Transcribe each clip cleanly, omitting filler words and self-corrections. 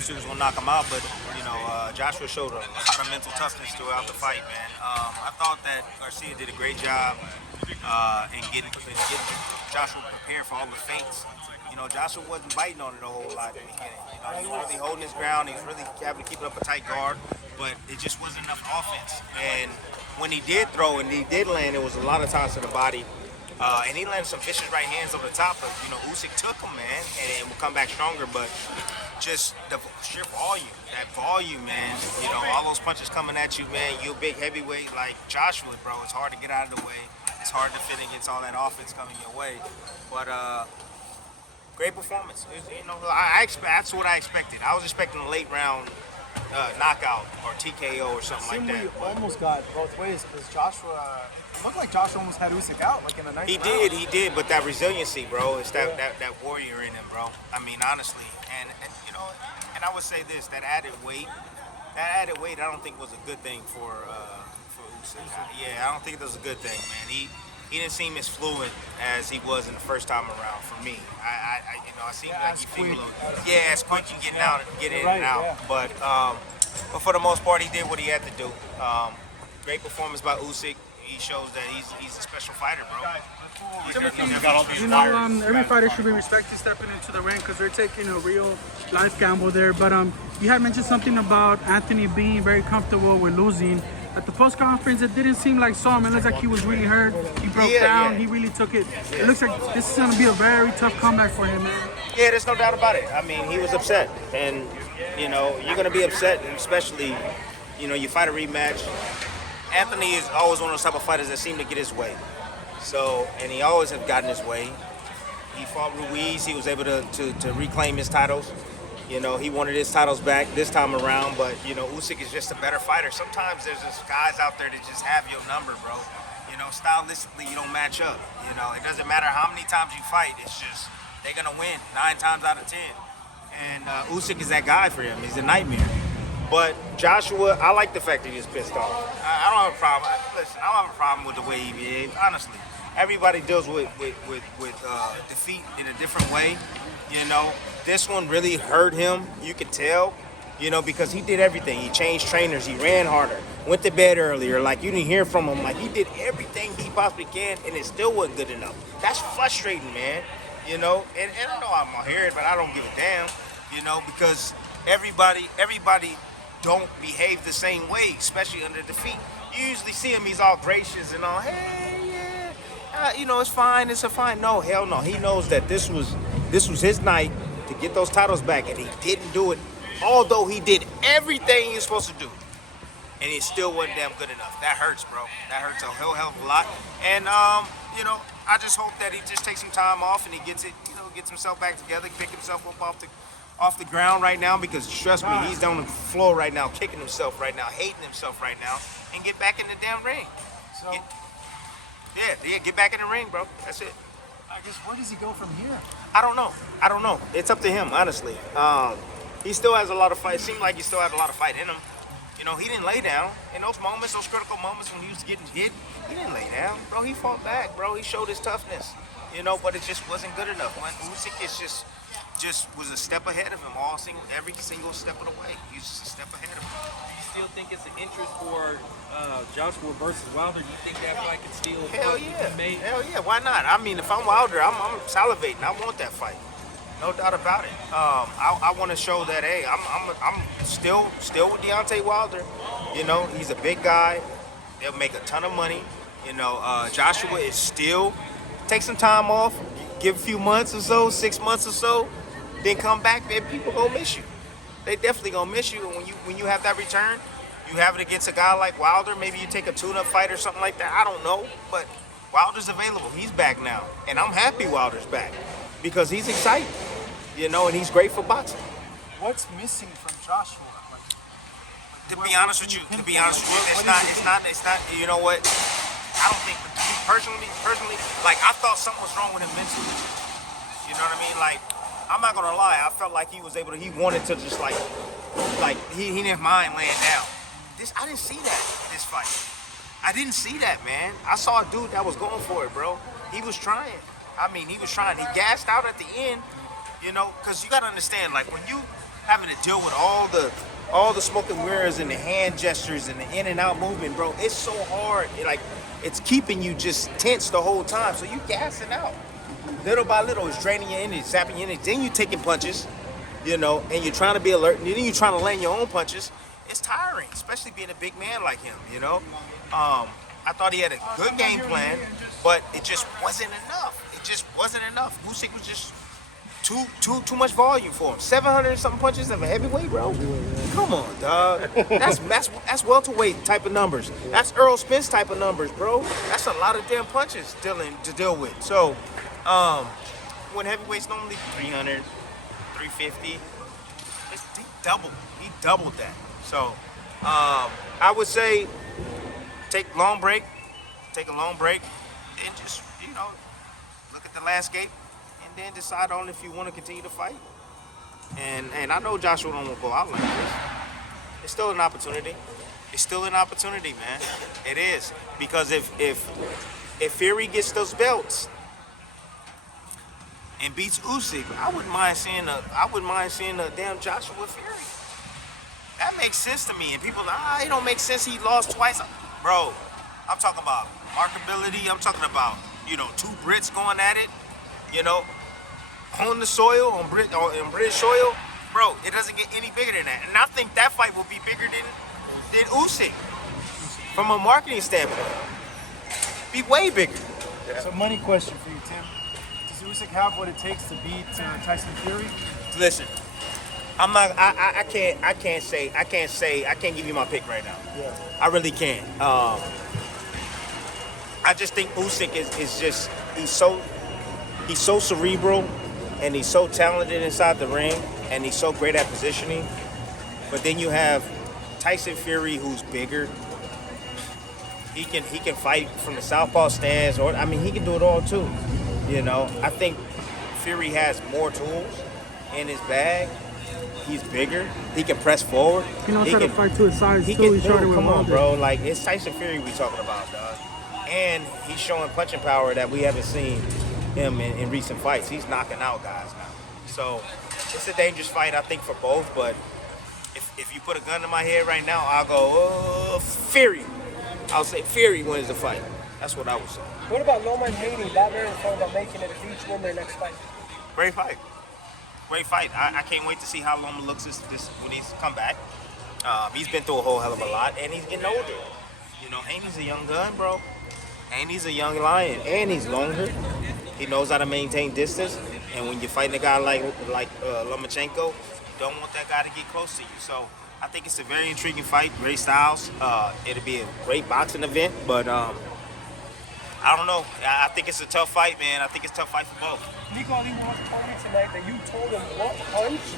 Usyk was gonna knock him out, but you know, Joshua showed a lot of mental toughness throughout the fight, man. I thought that Garcia did a great job in getting Joshua prepared for all the feints. You know, Joshua wasn't biting on it a whole lot in the beginning. You know, he was really holding his ground. He was really having to keep up a tight guard, but it just wasn't enough offense. And when he did throw and he did land, it was a lot of times to the body. And he landed some vicious right hands on the top, but you know, Usyk took him, man, and will come back stronger. But just the sheer volume, man. You know, all those punches coming at you, man. You're a big heavyweight like Joshua, bro. It's hard to get out of the way. It's hard to fit against all that offense coming your way. But great performance. You know, that's what I expected. I was expecting a late round knockout or TKO or something like that. We almost got both ways because Joshua. It looked like Joshua almost had Usyk out, like in the ninth round. He did, but that resiliency, bro, it's that warrior in him, bro. I mean, honestly, and you know, and I would say this: that added weight, I don't think was a good thing for Usyk. Yeah, I don't think that was a good thing, man. He didn't seem as fluent as he was in the first time around. For me, I seemed like he figured a little, as quick and get in and out. Yeah. But for the most part, he did what he had to do. Great performance by Usyk. He shows that he's a special fighter, bro. You know, every fighter should be respected stepping into the ring because they're taking a real life gamble there. But you had mentioned something about Anthony being very comfortable with losing. At the post conference, it didn't seem like so. It looks like he was really hurt. He broke down. He really took it. It looks like this is going to be a very tough comeback for him, man. Yeah, there's no doubt about it. I mean, he was upset, and you know, you're going to be upset, especially, you know, you fight a rematch. Anthony is always one of those type of fighters that seem to get his way. So, and he always have gotten his way. He fought Ruiz. He was able to reclaim his titles. You know, he wanted his titles back this time around, but, you know, Usyk is just a better fighter. Sometimes there's just guys out there that just have your number, bro. You know, stylistically, you don't match up. You know, it doesn't matter how many times you fight. It's just, they're going to win 9 times out of 10. And Usyk is that guy for him. He's a nightmare. But Joshua, I like the fact that he's pissed off. I don't have a problem. Listen, I don't have a problem with the way he behaved, honestly. Everybody deals with defeat in a different way. You know, this one really hurt him. You could tell, you know, because he did everything. He changed trainers. He ran harder. Went to bed earlier. Like, you didn't hear from him. Like, he did everything he possibly can, and it still wasn't good enough. That's frustrating, man. You know, and I know I'm gonna hear it, but I don't give a damn. You know, because everybody don't behave the same way, especially under defeat. You usually see him, he's all gracious and all, hey, yeah, you know, it's fine, it's a fine. No, hell no. He knows that this was his night to get those titles back, and he didn't do it, although he did everything he was supposed to do. And it still wasn't damn good enough. That hurts, bro. That hurts a hell of a lot. And, you know, I just hope that he just takes some time off and he gets himself back together, pick himself up off the ground right now, because trust me, he's down on the floor right now, kicking himself right now, hating himself right now, and get back in the damn ring. So, get back in the ring, bro. That's it. I guess, where does he go from here? I don't know. It's up to him, honestly. He still has a lot of fight. It seemed like he still had a lot of fight in him. You know, he didn't lay down. In those moments, those critical moments when he was getting hit, he didn't lay down. Bro, he fought back, bro. He showed his toughness. You know, but it just wasn't good enough. When Usyk is just was a step ahead of him every single step of the way. He was just a step ahead of him. Do you still think it's an interest for Joshua versus Wilder? Do you think that fight could still be made? Hell yeah, why not? I mean, if I'm Wilder, I'm salivating. I want that fight. No doubt about it. I want to show that, hey, I'm still with Deontay Wilder. You know, he's a big guy. They'll make a ton of money. You know, Joshua is still, take some time off, give a few months or so, 6 months or so, then come back, man, people gonna miss you. They definitely gonna miss you. And when you have that return, you have it against a guy like Wilder. Maybe you take a tune-up fight or something like that. I don't know, but Wilder's available. He's back now, and I'm happy Wilder's back because he's exciting, you know, and he's great for boxing. What's missing from Joshua? To be honest with you, it's not. You know what? I don't think, personally, like, I thought something was wrong with him mentally. You know what I mean? Like, I'm not gonna lie, I felt like he wanted to just like he didn't mind laying down. I didn't see that this fight. I didn't see that, man. I saw a dude that was going for it, bro. He was trying. I mean, he was trying. He gassed out at the end, You know, because you got to understand, like when you having to deal with all the smoke and mirrors and the hand gestures and the in and out movement, bro, it's so hard. It's keeping you just tense the whole time. So you gassing out. Little by little, it's draining your energy, sapping your energy. Then you taking punches, you know, and you're trying to be alert. And then you're trying to land your own punches. It's tiring, especially being a big man like him, you know. I thought he had a good game plan, but it just wasn't enough. It just wasn't enough. Usyk was just too much volume for him. 700 something punches of a heavyweight, bro. Come on, dog. That's welterweight type of numbers. That's Earl Spence type of numbers, bro. That's a lot of damn punches to deal with. So, when heavyweight's normally 300, 350, he doubled that. So, I would say take a long break, and just, you know, look at the landscape, and then decide on if you want to continue to fight. And I know Joshua don't want to go out like this. It's still an opportunity. It's still an opportunity, man. It is. Because if Fury gets those belts and beats Usyk, I wouldn't mind seeing a damn Joshua Fury. That makes sense to me. And people are, it don't make sense he lost twice. Bro, I'm talking about markability. I'm talking about, you know, two Brits going at it, you know, on the soil, on British soil. Bro, it doesn't get any bigger than that. And I think that fight will be bigger than Usyk from a marketing standpoint. Be way bigger. So money question for you, Tim. Does Usyk have what it takes to beat Tyson Fury? Listen, I'm not. I can't give you my pick right now. Yeah. I really can't. I just think Usyk is just he's so cerebral, and he's so talented inside the ring, and he's so great at positioning. But then you have Tyson Fury, who's bigger. He can fight from the southpaw stance, or I mean, he can do it all too. You know, I think Fury has more tools in his bag. He's bigger. He can press forward. He knows how to fight to his size too. He showed it with come on, Wilder. bro. Like, it's Tyson Fury we talking about, dog. And he's showing punching power that we haven't seen him in recent fights. He's knocking out guys now. So it's a dangerous fight, I think, for both. But if you put a gun to my head right now, I'll go Fury. I'll say Fury wins the fight. That's what I would say. What about Loma and Haney? That very thought about making it if each win their next fight. Great fight. Great fight. I can't wait to see how Loma looks this when he's come back. He's been through a whole hell of a lot, and he's getting older. You know, Haney's a young gun, bro. Haney's a young lion, and he's longer. He knows how to maintain distance, and when you're fighting a guy like Lomachenko, you don't want that guy to get close to you. So I think it's a very intriguing fight, great styles. It'll be a great boxing event, but I don't know. I think it's a tough fight, man. I think it's a tough fight for both. Nico Ali told me tonight that you told him what punch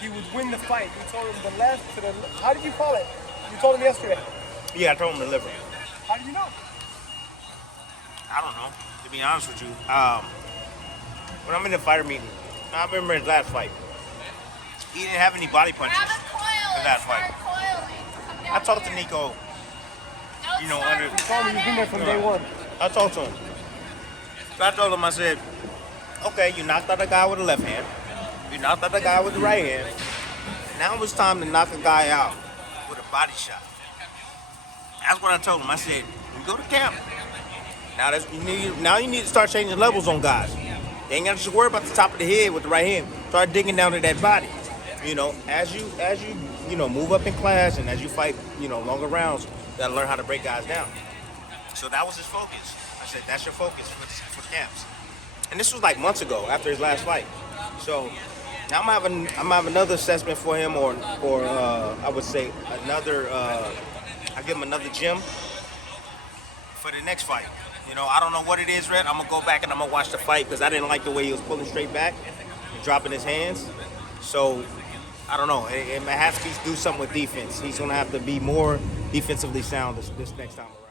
he would win the fight. You told him the left to the. How did you call it? You told him yesterday. Yeah, I told him to liver. How did you know? I don't know, to be honest with you. When I'm in the fighter meeting, I remember his last fight. He didn't have any body punches in that fight. I talked to Nico, you know, under. You told me you've been there from day one. I talked to him. So I told him, I said, okay, you knocked out a guy with the left hand. You knocked out a guy with the right hand. Now it's time to knock a guy out with a body shot. That's what I told him. I said, you go to camp. Now you need to start changing levels on guys. You ain't got to just worry about the top of the head with the right hand. Start digging down to that body. You know, as you move up in class and as you fight, you know, longer rounds, you gotta learn how to break guys down. So that was his focus. I said, that's your focus for camps. And this was like months ago after his last fight. So now I'm having another assessment for him, or I would say another. I give him another gym for the next fight. You know, I don't know what it is, Red. I'm gonna go back and I'm gonna watch the fight because I didn't like the way he was pulling straight back and dropping his hands. So I don't know. It has to do something with defense. He's gonna have to be more defensively sound this next time around.